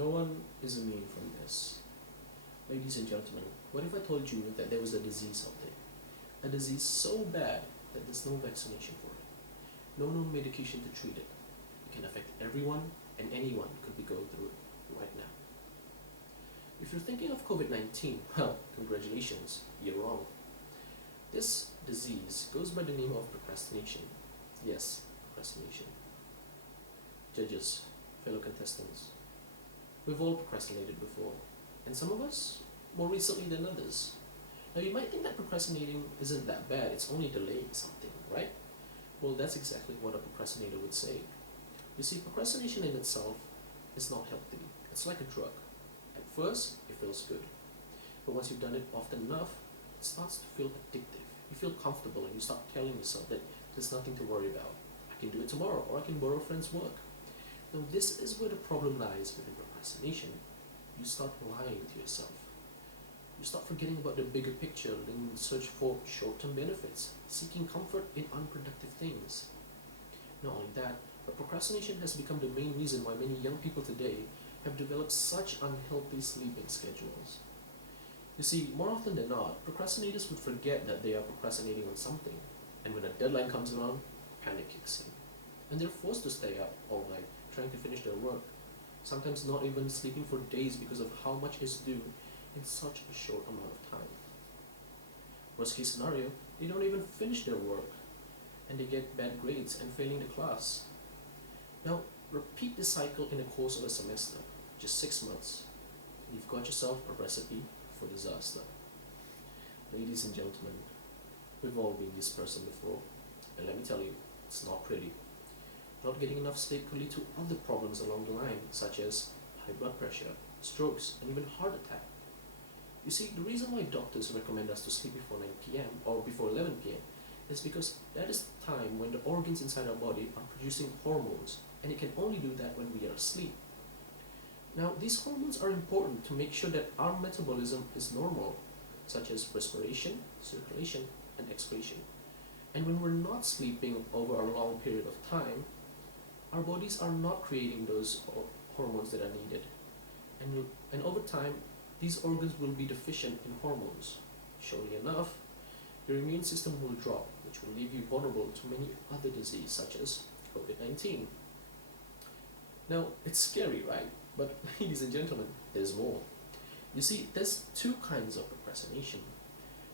No one is immune from this. Ladies and gentlemen, what if I told you that there was a disease out there? A disease so bad that there's no vaccination for it. No known medication to treat it. It can affect everyone, and anyone could be going through it right now. If you're thinking of COVID-19, well, congratulations, you're wrong. This disease goes by the name of procrastination. Yes, procrastination. Judges, fellow contestants, we've all procrastinated before, and some of us more recently than others. Now you might think that procrastinating isn't that bad, it's only delaying something, right? Well, that's exactly what a procrastinator would say. You see, procrastination in itself is not healthy. It's like a drug. At first, it feels good. But once you've done it often enough, it starts to feel addictive. You feel comfortable and you start telling yourself that there's nothing to worry about. I can do it tomorrow, or I can borrow a friend's work. Now this is where the problem lies within procrastination. You start lying to yourself. You start forgetting about the bigger picture and search for short-term benefits, seeking comfort in unproductive things. Not only that, but procrastination has become the main reason why many young people today have developed such unhealthy sleeping schedules. You see, more often than not, procrastinators would forget that they are procrastinating on something, and when a deadline comes around, panic kicks in. And they're forced to stay up all night trying to finish their work, sometimes not even sleeping for days because of how much is due in such a short amount of time. Worst case scenario, they don't even finish their work, and they get bad grades and failing the class. Now, repeat this cycle in the course of a semester, just 6 months, and you've got yourself a recipe for disaster. Ladies and gentlemen, we've all been this person before, and let me tell you, it's not pretty. Not getting enough sleep could lead to other problems along the line, such as high blood pressure, strokes, and even heart attack. You see, the reason why doctors recommend us to sleep before 9 p.m. or before 11 p.m. is because that is the time when the organs inside our body are producing hormones, and it can only do that when we are asleep. Now, these hormones are important to make sure that our metabolism is normal, such as respiration, circulation, and excretion. And when we're not sleeping over a long period of time, our bodies are not creating those hormones that are needed. And over time, these organs will be deficient in hormones. Surely enough, your immune system will drop, which will leave you vulnerable to many other diseases, such as COVID-19. Now, it's scary, right? But ladies and gentlemen, there's more. You see, there's two kinds of procrastination.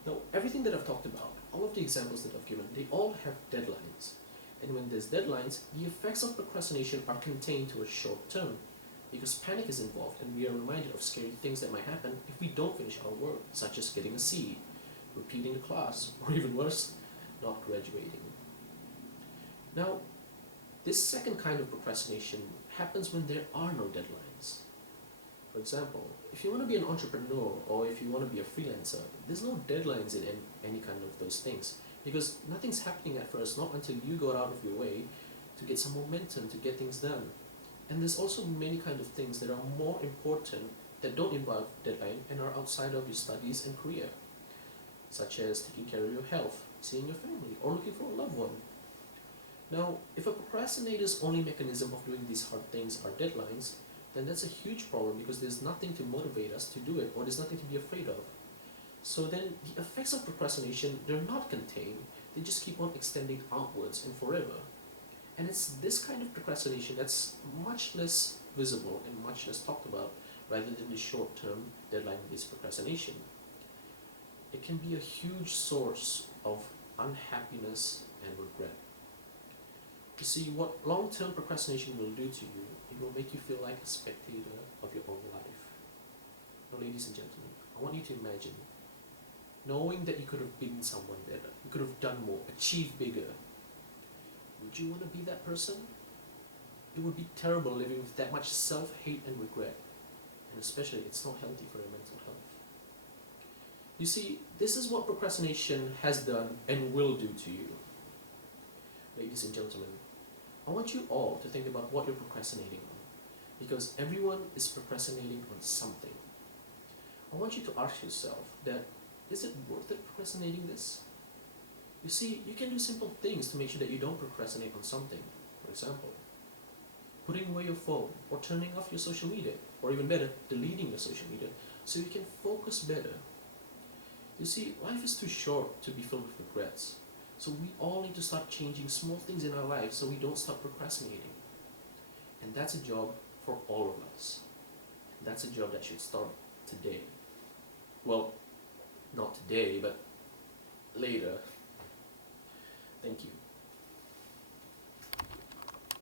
Now, everything that I've talked about, all of the examples that I've given, they all have deadlines. And when there's deadlines, the effects of procrastination are contained to a short term, because panic is involved and we are reminded of scary things that might happen if we don't finish our work, such as getting a C, repeating the class, or even worse, not graduating. Now, this second kind of procrastination happens when there are no deadlines. For example, if you want to be an entrepreneur or if you want to be a freelancer, there's no deadlines in any kind of those things, because nothing's happening at first, not until you go out of your way to get some momentum to get things done. And there's also many kind of things that are more important that don't involve deadline and are outside of your studies and career, such as taking care of your health, seeing your family, or looking for a loved one. Now, if a procrastinator's only mechanism of doing these hard things are deadlines, then that's a huge problem, because there's nothing to motivate us to do it, or there's nothing to be afraid of. So then the effects of procrastination, they're not contained, they just keep on extending outwards and forever. And it's this kind of procrastination that's much less visible and much less talked about, rather than the short-term deadline-based procrastination. It can be a huge source of unhappiness and regret. You see, what long-term procrastination will do to you, it will make you feel like a spectator of your own life. Now, ladies and gentlemen, I want you to imagine knowing that you could have been someone better, you could have done more, achieved bigger. Would you want to be that person? It would be terrible living with that much self-hate and regret, and especially it's not healthy for your mental health. You see, this is what procrastination has done and will do to you. Ladies and gentlemen, I want you all to think about what you're procrastinating on, because everyone is procrastinating on something. I want you to ask yourself that, is it worth it procrastinating this? You see, you can do simple things to make sure that you don't procrastinate on something. For example, putting away your phone, or turning off your social media, or even better, deleting your social media, so you can focus better. You see, life is too short to be filled with regrets. So we all need to start changing small things in our lives so we don't start procrastinating. And that's a job for all of us. That's a job that should start today. Well, not today, but later.